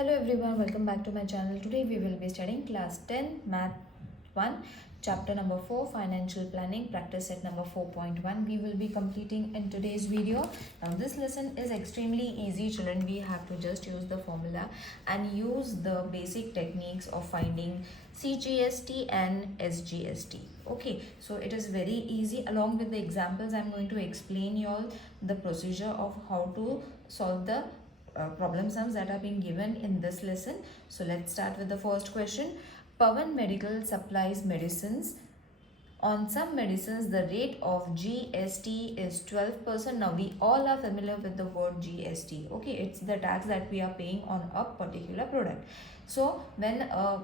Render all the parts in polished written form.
Hello everyone, welcome back to my channel. Today we will be studying class 10 math 1 chapter number 4 financial planning practice set number 4.1. We will be completing in today's video. Now this lesson is extremely easy children. We have to just use the formula and use the basic techniques of finding CGST and SGST. Okay, so it is very easy. Along with the examples, I am going to explain you all the procedure of how to solve the problem sums that are being given in this lesson. So let's start with the first question. Pawan Medical supplies medicines. On some medicines, the rate of GST is 12%. Now, we all are familiar with the word GST. Okay, it's the tax that we are paying on a particular product. So, when a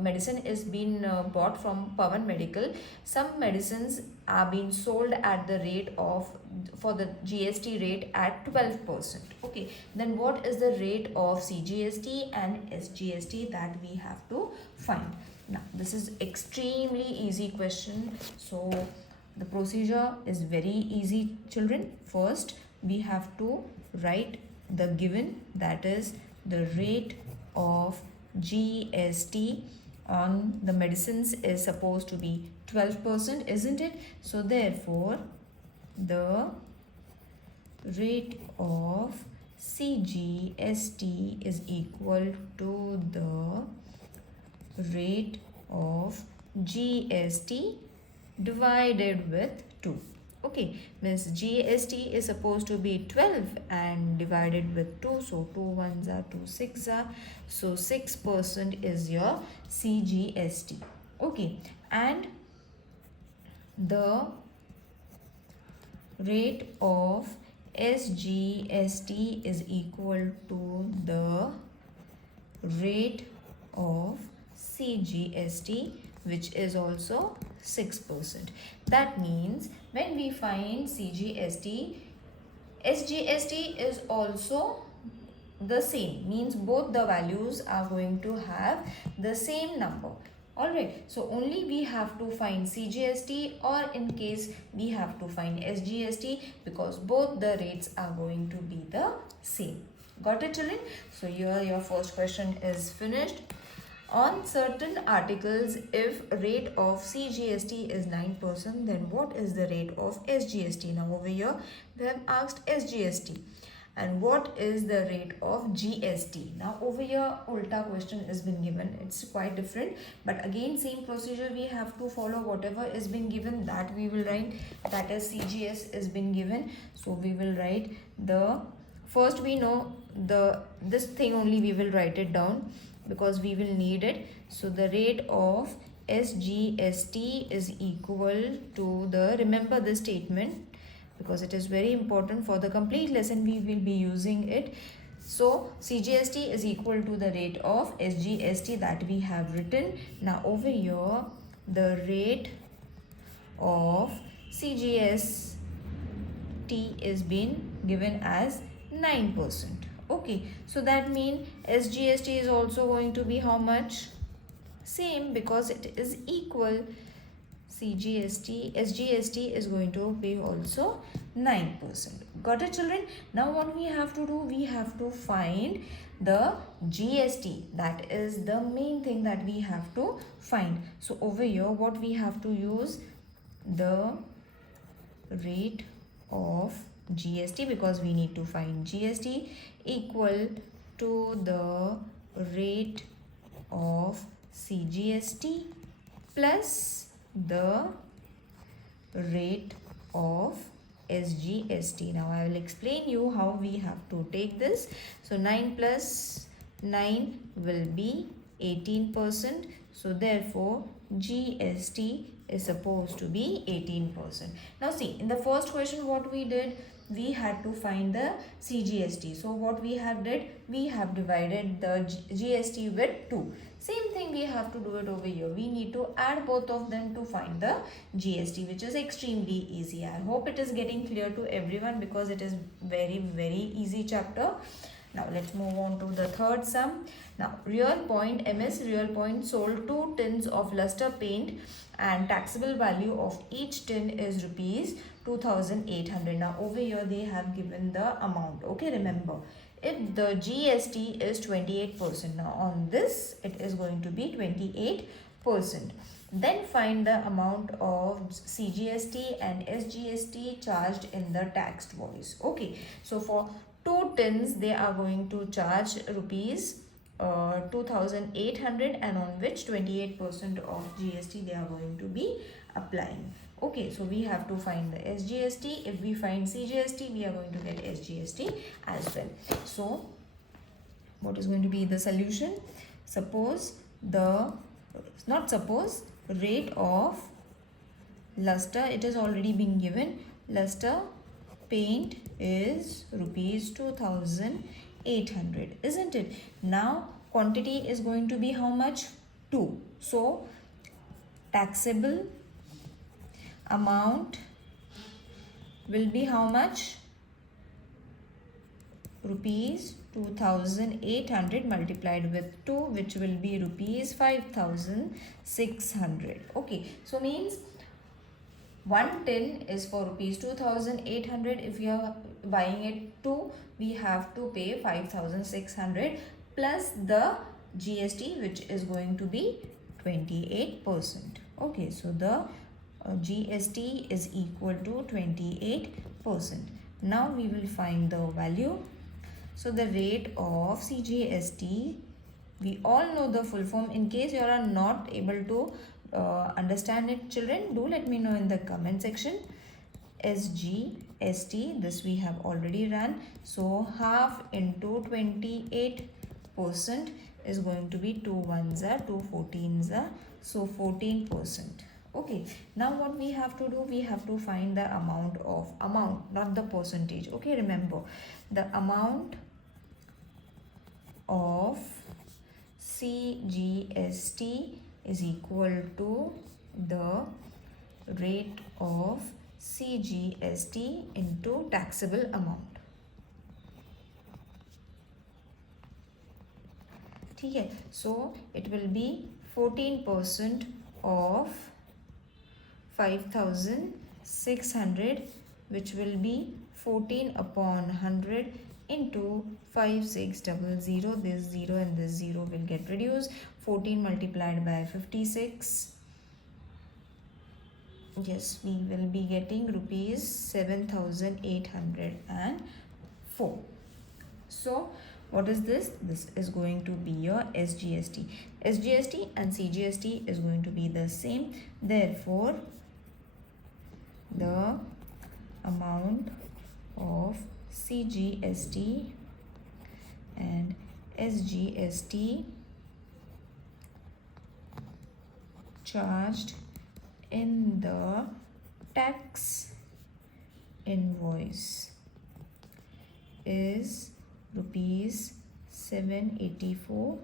medicine is being bought from Pawan Medical, some medicines are being sold at the rate of, for the GST rate at 12%. Okay, then what is the rate of CGST and SGST that we have to find? Now, this is extremely easy question. So, the procedure is very easy children. First, we have to write the given, that is the rate of GST on the medicines is supposed to be 12%, isn't it? So, therefore, the rate of CGST is equal to the rate of GST divided with 2. Okay, means GST is supposed to be 12 and divided with 2. So 2 ones are 2 6 are. So 6% is your CGST. Okay, and the rate of SGST is equal to the rate of CGST, which is also 6%. That means when we find CGST, SGST is also the same, means both the values are going to have the same number. Alright, so only we have to find CGST, or in case we have to find SGST, because both the rates are going to be the same. Got it children? So here your first question is finished. On certain articles, if rate of CGST is 9%, then what is the rate of SGST? Now over here, they have asked SGST. And what is the rate of GST? Now over here, ulta question has been given. It's quite different. But again, same procedure we have to follow. Whatever is been given, that we will write. That is CGS is been given. So we will write the, first we know this thing only we will write it down, because we will need it. So the rate of SGST is equal to the, remember this statement, because it is very important for the complete lesson, we will be using it. So CGST is equal to the rate of SGST that we have written. Now over here, the rate of CGST is being given as 9%. Okay, so that means SGST is also going to be how much? Same, because it is equal. SGST is going to be also 9%. Got it children? Now what we have to do, we have to find the GST. That is the main thing that we have to find. So over here, what we have to use, the rate of GST, because we need to find GST, equal to the rate of CGST plus the rate of SGST. Now I will explain you how we have to take this. So 9 plus 9 will be 18%. So therefore GST is supposed to be 18%. Now see, in the first question what we did, we had to find the CGST. So what we have did, we have divided the GST with 2. Same thing we have to do it over here. We need to add both of them to find the GST, which is extremely easy. I hope it is getting clear to everyone, because it is very easy chapter. Now let's move on to the third sum. Now Real Point MS Real Point sold 2 tins of luster paint, and taxable value of each tin is rupees 2,800. Now over here they have given the amount. Okay, remember if the GST is 28%. Now on this it is going to be 28%. Then find the amount of CGST and SGST charged in the taxed voice. Okay, so for 2 tins they are going to charge rupees 2800, and on which 28% of GST they are going to be applying. Okay, so we have to find the SGST. If we find CGST, we are going to get SGST as well. So what is going to be the solution? Rate of luster, it is already been given. Luster paint is rupees 2800, isn't it? Now quantity is going to be how much? 2. So taxable amount will be how much? Rupees 2800 multiplied with 2, which will be rupees 5600. Okay, so means 1 tin is for rupees 2800. If you are buying it 2, we have to pay 5600 plus the GST, which is going to be 28%. Okay, so the GST is equal to 28%. Now we will find the value. So the rate of CGST, we all know the full form. In case you are not able to understand it, children, do let me know in the comment section. SGST, this we have already run. So half into 28% is going to be 2 ones are 2 14s are, so 14%. Okay, now what we have to do, we have to find the amount, not the percentage. Okay, remember the amount of CGST is equal to the rate of CGST into taxable amount. Okay, so it will be 14% of 5600, which will be 14 upon 100 into 5600. This 0 and this 0 will get reduced. 14 multiplied by 56. Yes, we will be getting rupees 7804. So what is this? This is going to be your SGST. SGST and CGST is going to be the same. Therefore, the amount of CGST and SGST charged in the tax invoice is rupees 784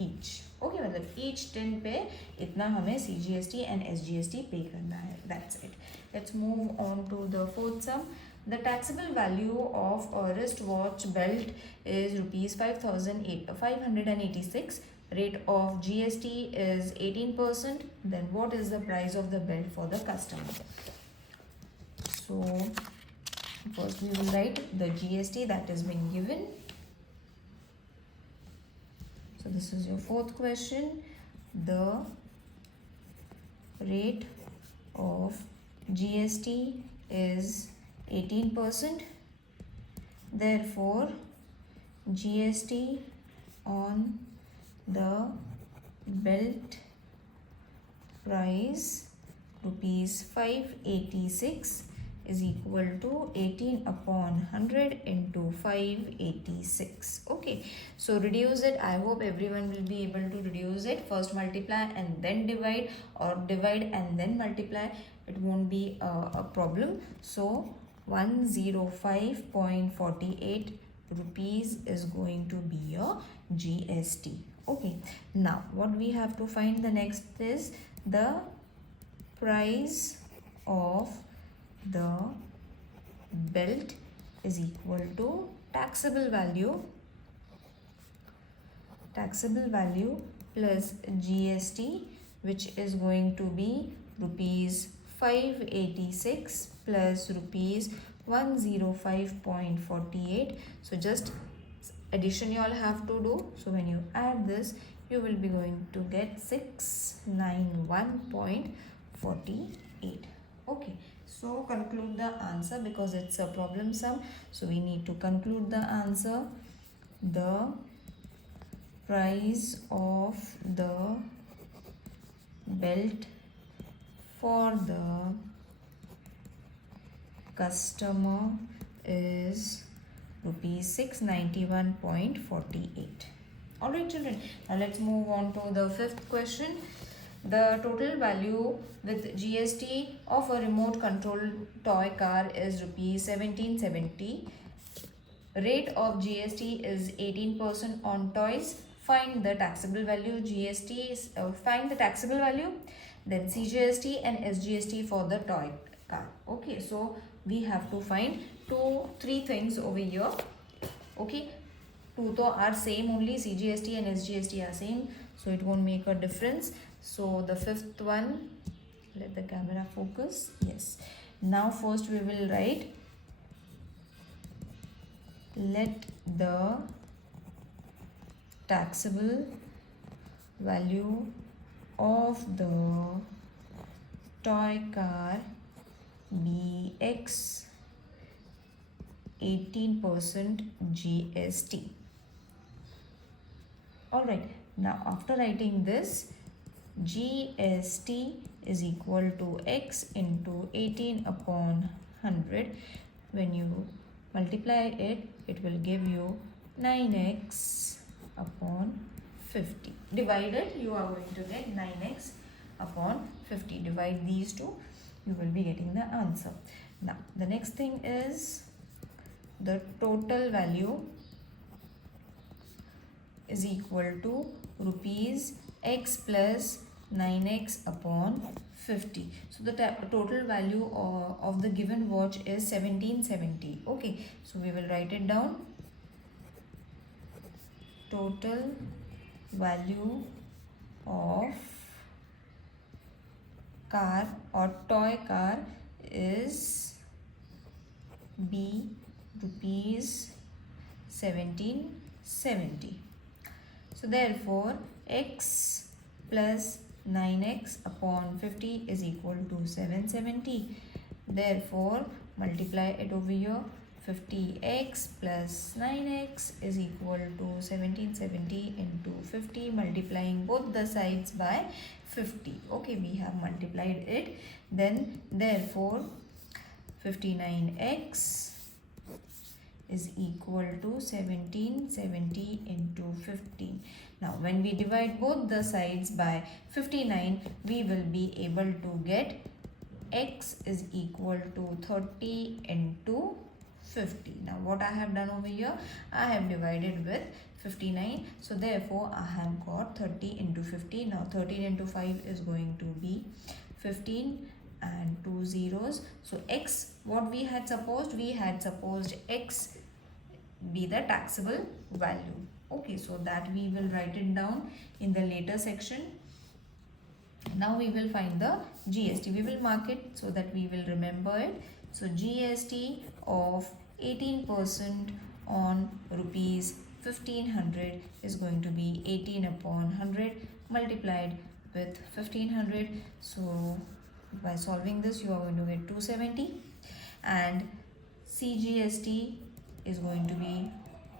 each. Okay, मतलब each tin पे इतना हमें CGST and SGST pay करना है. That's it. Let's move on to the fourth sum. The taxable value of a wristwatch belt is rupees 586. Rate of GST is 18%. Then what is the price of the belt for the customer? So first we will write the GST that is being given. So this is your fourth question. The rate of GST is 18%. Therefore, GST on the belt price rupees 586 is equal to 18 upon 100 into 586. Okay, so reduce it. I hope everyone will be able to reduce it. First multiply and then divide, or divide and then multiply. It won't be a problem. So 105.48 rupees is going to be your GST. Okay, now what we have to find the next is the price of the belt is equal to taxable value plus GST, which is going to be rupees 586 plus rupees 105.48. So just addition you all have to do. So when you add this, you will be going to get 691.48. Okay, so conclude the answer because it's a problem sum. So we need to conclude the answer. The price of the belt for the customer is rupees 691.48. Alright children, now let's move on to the fifth question. The total value with GST of a remote control toy car is rupees 1770. Rate of GST is 18% on toys. Find the taxable value. Find the taxable value, then CGST and SGST for the toy car. Okay, so we have to find three things over here. Okay, two to are same only, CGST and SGST are same, so it won't make a difference. So the fifth one, let the camera focus. Yes, now first we will write, let the taxable value of the toy car be X, 18% GST. Alright, now after writing this, GST is equal to X into 18 upon 100. When you multiply it, it will give you 9x upon 50. Divided, you are going to get 9x upon 50. Divide these two, you will be getting the answer. Now, the next thing is the total value is equal to rupees X plus 9x upon 50. So the total value of the given watch is 1770. Okay, so we will write it down. Total value of car or toy car is B rupees 1770. So therefore X plus 9x upon 50 is equal to 770. Therefore multiply it over here. 50x plus 9x is equal to 1770 into 50, multiplying both the sides by 50. Okay, we have multiplied it. Then therefore 59x is equal to 1770 into 15. Now when we divide both the sides by 59, we will be able to get x is equal to 30 into 50. Now what I have done over here, I have divided with 59, so therefore I have got 30 into 50. Now 13 into 5 is going to be 15 and 2 zeros. So x, what we had supposed x be the taxable value. Okay, so that we will write it down in the later section. Now we will find the GST. We will mark it so that we will remember it. So GST of 18% on rupees 1500 is going to be 18 upon 100 multiplied with 1500. So by solving this, you are going to get 270, and CGST is going to be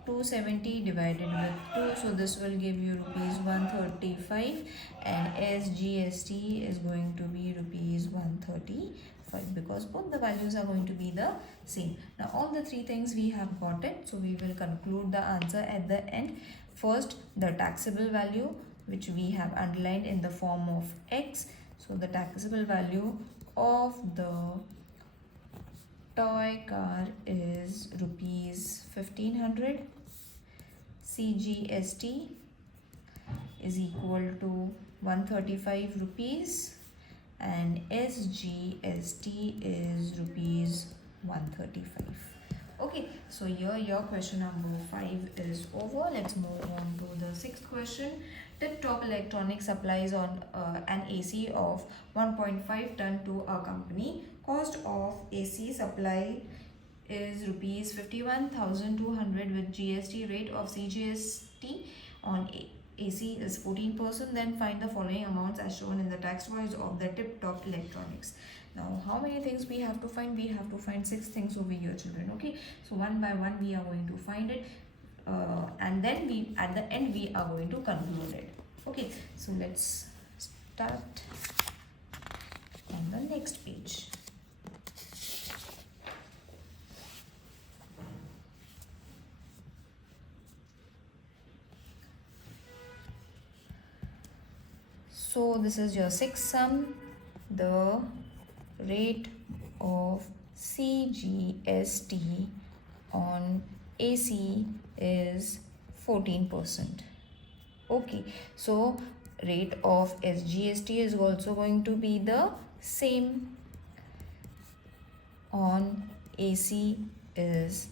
270 divided with 2, so this will give you rupees 135, and SGST is going to be rupees 135 because both the values are going to be the same. Now all the three things we have got it, so we will conclude the answer at the end. First, the taxable value, which we have underlined in the form of X. So the taxable value of the toy car is rupees 1500. CGST is equal to 135 rupees, and SGST is rupees 135. Okay, so here your question number 5 is over. Let's move on to the sixth question. Tip Top Electronics supplies on an AC of 1.5 ton to a company. Cost of AC supply is rupees 51,200 with GST rate of CGST on AC is 14%. Then find the following amounts as shown in the text voice of the tip top electronics. Now how many things we have to find? We have to find 6 things over here, children. Okay, so one by one we are going to find it, and then we at the end we are going to conclude it. Okay, so let's start on the next page. So this is your sixth sum. The rate of CGST on AC is 14%. Okay, so rate of SGST is also going to be the same. On AC is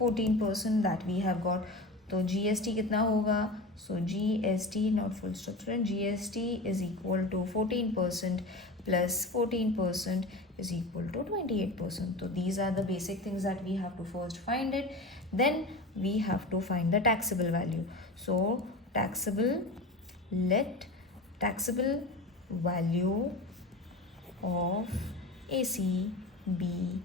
14% that we have got. तो GST कितना होगा? So GST not full stop student, GST is equal to 14% plus 14% is equal to 28%. So these are the basic things that we have to first find it. Then we have to find the taxable value. So taxable, let taxable value of AC be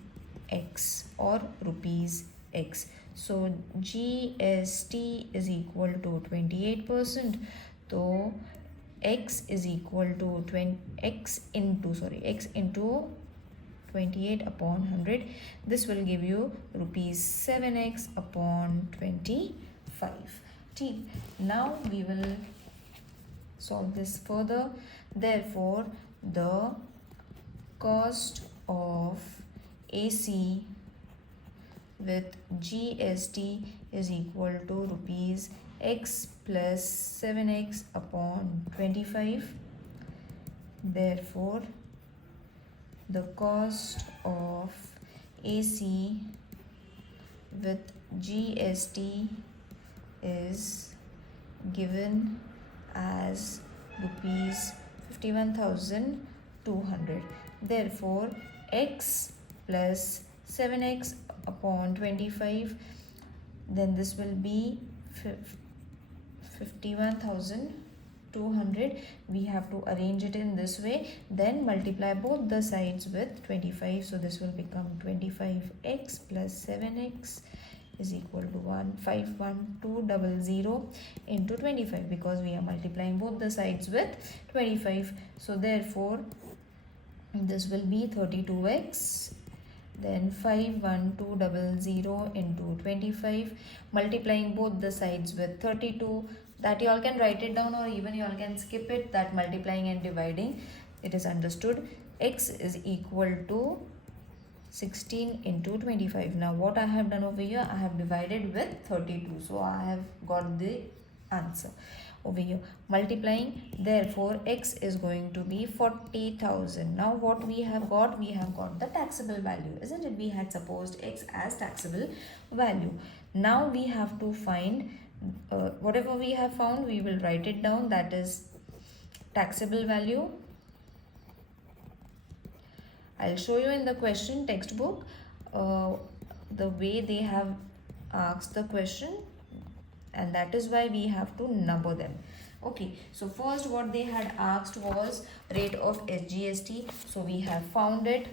X or rupees X. So GST is equal to 28%. So X is equal to X into 28 upon 100. This will give you rupees 7x upon 25. Now we will solve this further. Therefore, the cost of AC with GST is equal to rupees X plus 7x upon 25. Therefore, the cost of AC with GST is given as rupees 51,200. Therefore, X plus 7x upon 25, then this will be 51,200. We have to arrange it in this way, then multiply both the sides with 25. So this will become 25x plus 7x is equal to 151,200 into 25, because we are multiplying both the sides with 25. So therefore this will be 32x, then 51200 into 25, multiplying both the sides with 32. That you all can write it down, or even you all can skip it, that multiplying and dividing, it is understood. X is equal to 16 into 25. Now what I have done over here, I have divided with 32, so I have got the answer over here. Multiplying, therefore X is going to be 40,000. Now what we have got? We have got the taxable value, isn't it? We had supposed X as taxable value. Now we have to find whatever we have found, we will write it down, that is taxable value. I'll show you in the question textbook the way they have asked the question, and that is why we have to number them. Okay, so first what they had asked was rate of SGST, so we have found it.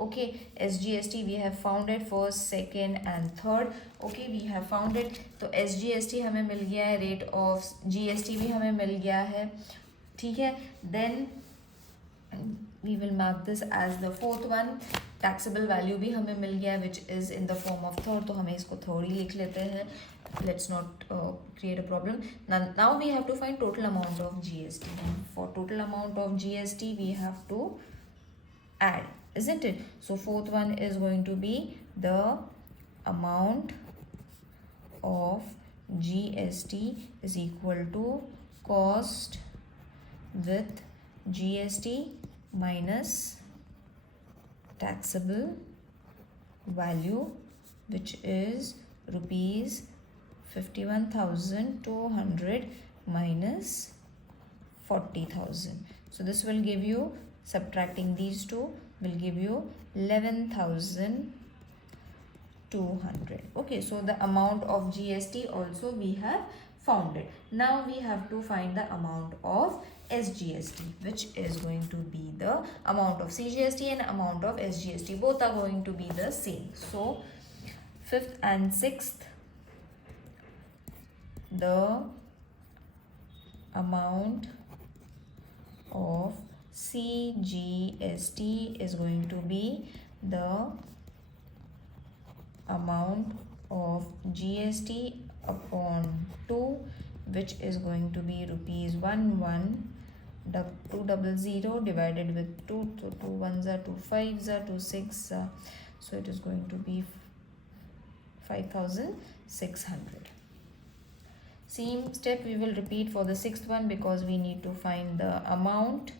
Okay, SGST we have found it, first, second and third. Okay, we have found it. तो SGST हमें मिल गया है, rate of GST भी हमें मिल गया है, ठीक है. Then we will mark this as the fourth one. Taxable value भी हमें मिल गया है, which is in the form of third, तो हमें इसको third ही लिख लेते हैं. Let's not create a problem. Now we have to find total amount of GST. For total amount of GST we have to add, isn't it? So fourth one is going to be the amount of GST is equal to cost with GST minus taxable value, which is rupees 51,200 minus 40,000. So this will give you, subtracting these two, will give you 11,200. Okay, so the amount of GST also we have found it. Now we have to find the amount of SGST, which is going to be the amount of CGST and amount of SGST. Both are going to be the same. So 5th and 6th, the amount of CGST is going to be the amount of GST upon 2, which is going to be rupees 200 divided with 2. So 2 ones are 2 5s are 2 6, so it is going to be 5,600. Same step we will repeat for the 6th one, because we need to find the amount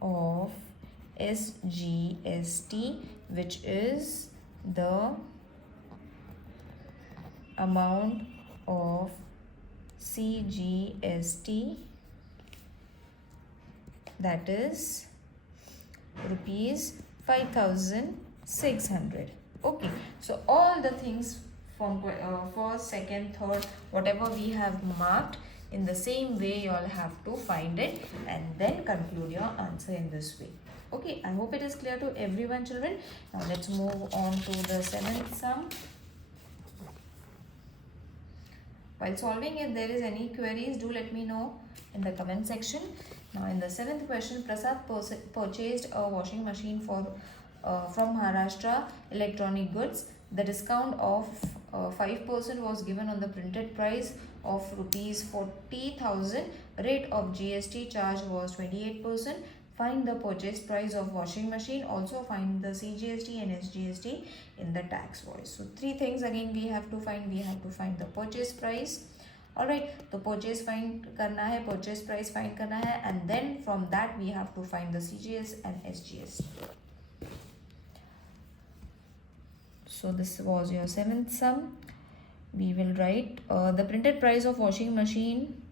of SGST, which is the amount of CGST, that is rupees 5,600. Okay, so all the things from first, second, third, whatever we have marked, in the same way you all have to find it and then conclude your answer in this way. Okay, I hope it is clear to everyone, children. Now let's move on to the 7th sum. While solving, if there is any queries, do let me know in the comment section. Now in the 7th question, Prasad purchased a washing machine from Maharashtra Electronic Goods. The discount of 5% was given on the printed price of rupees 40,000. Rate of GST charge was 28%. Find the purchase price of washing machine. Also find the CGST and SGST in the tax voice. So 3 things again we have to find. We have to find the purchase price. Alright, the purchase find karna hai, purchase price find karna hai, and then from that we have to find the CGS and SGS. So this was your 7th sum. We will write the printed price of washing machine.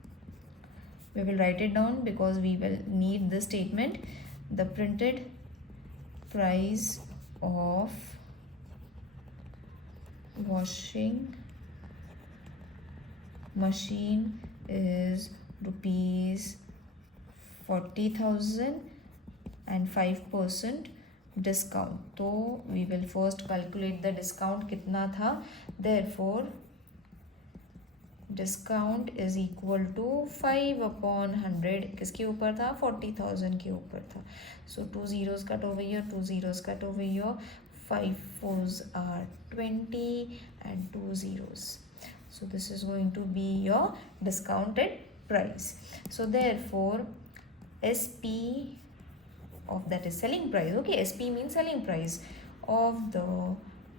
We will write it down because we will need the statement. The printed price of washing machine is rupees 40,000 and 5% discount. So we will first calculate the discount kitna tha. Therefore discount is equal to 5 upon 100. किसके ऊपर था? 40,000 के ऊपर था. So 2 zeros cut over here, 2 zeros cut over here. 5 fours are 20 and 2 zeros. So this is going to be your discounted price. So therefore SP of, that is selling price. Okay, SP means selling price of the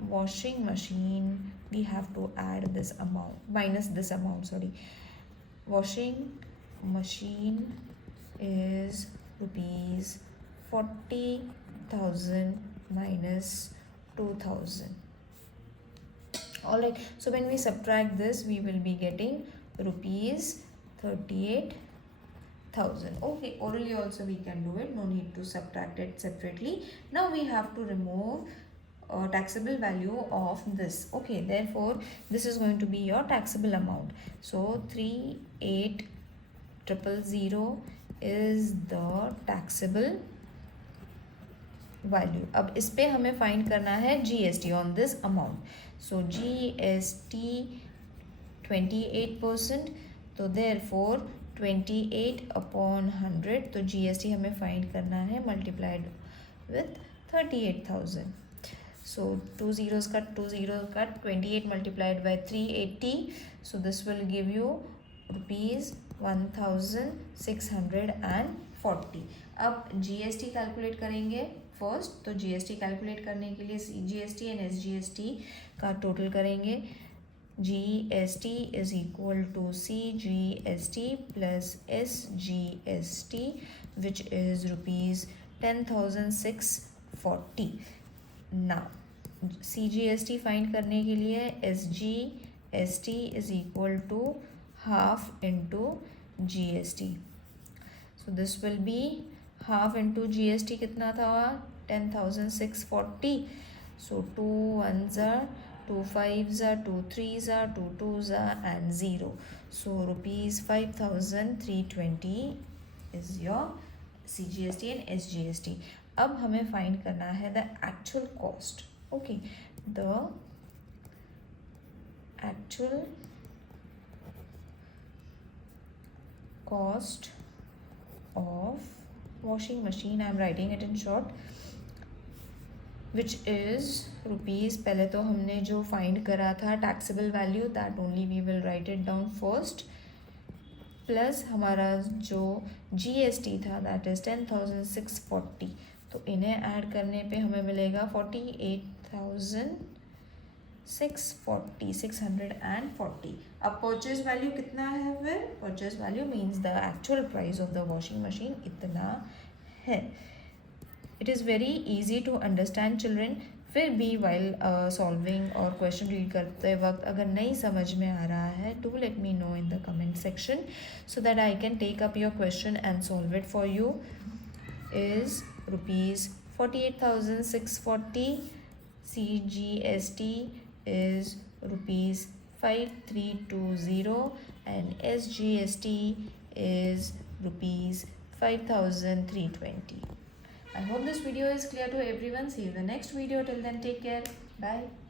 washing machine. We have to add this amount, minus this amount, sorry. Washing machine is rupees 40,000 minus 2,000. Alright, so when we subtract this, we will be getting rupees 38,000. Okay, orally also we can do it, no need to subtract it separately. Now we have to remove taxable value of this. Okay, therefore this is going to be your taxable amount. So 38,000 is the taxable value. अब इस पे हमें find करना है GST on this amount. So GST 28%. तो therefore 28 upon 100. तो GST हमें find करना है multiplied with 38,000. So 2 zeros cut, 2 zeros cut, 28 multiplied by 380. So this will give you rupees 1,640. अब GST calculate करेंगे first. तो GST calculate करने के लिए CGST and SGST का total करेंगे. GST is equal to CGST plus SGST, which is rupees 10,640. Now CGST find करने के लिए SGST is equal to half into GST. So this will be half into GST कितना था 10,640. So 2 1s are 2 5s are 2 3s are 2 2s are and 0. So rupees 5,320 is your CGST and SGST. अब हमें find करना है the actual cost. Okay, the actual cost of washing machine, I am writing it in short, which is rupees. पहले तो हमने जो find करा था taxable value, that only we will write it down first, plus हमारा जो GST था that is 10,640. तो इन्हें ऐड करने पे हमें मिलेगा 640. अब परचेज वैल्यू कितना है फिर? Purchase value means the actual price of the washing machine इतना है. It is very easy to understand children. फिर भी वाइल सॉल्विंग और क्वेश्चन रीड करते वक्त अगर नहीं समझ में आ रहा है, do let me know in the comment section so that I can take up your question and solve it for you. Is rupees 48,640. CGST is rupees 5,320 and SGST is rupees 5,320. I hope this video is clear to everyone. See you in the next video. Till then, take care. Bye.